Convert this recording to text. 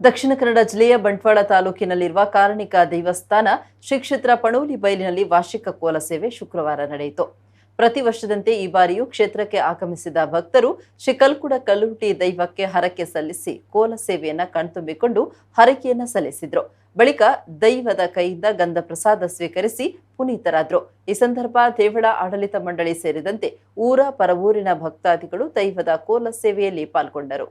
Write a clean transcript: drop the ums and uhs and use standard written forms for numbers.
ದಕ್ಷಿಣ ಕನ್ನಡ ಜಿಲ್ಲೆಯ ಬಂಟ್ವಾಳ ತಾಲೂಕಿನಲ್ಲಿರುವ ಕಾರಣಿಕ ದೇವಸ್ಥಾನ ಶ್ರೀ ಕ್ಷೇತ್ರ ಪಣೋಲಿ ಬೈಲಿನಲ್ಲಿ ವಾರ್ಷಿಕ ಕೋಲ ಸೇವೆ ಶುಕ್ರವಾರ ನಡೆಯಿತು. ಪ್ರತಿ ವರ್ಷದಂತೆ ಈ ಬಾರಿಯೂ ಕ್ಷೇತ್ರಕ್ಕೆ ಆಗಮಿಸಿದ ಭಕ್ತರು ಶ್ರೀ ಕಲ್ಕುಡ ಕಲ್ಲುಟಿ ದೈವಕ್ಕೆ ಹರಕೆ ಸಲ್ಲಿಸಿ ಕೋಲ ಸೇವೆಯನ್ನ ಕಣ್ತುಂಬಿಕೊಂಡು ಹರಕೆಯನ್ನ ಸಲ್ಲಿಸಿದ್ರು. ಬಳಿಕ ದೈವದ ಕೈಯಿಂದ ಗಂಧ ಪ್ರಸಾದ ಸ್ವೀಕರಿಸಿ ಪುನೀತರಾದ್ರು. ಈ ಸಂದರ್ಭ ದೇವಳ ಆಡಳಿತ ಮಂಡಳಿ ಸೇರಿದಂತೆ ಊರ ಪರವೂರಿನ ಭಕ್ತಾದಿಗಳು ದೈವದ ಕೋಲ ಸೇವೆಯಲ್ಲಿ ಪಾಲ್ಗೊಂಡರು.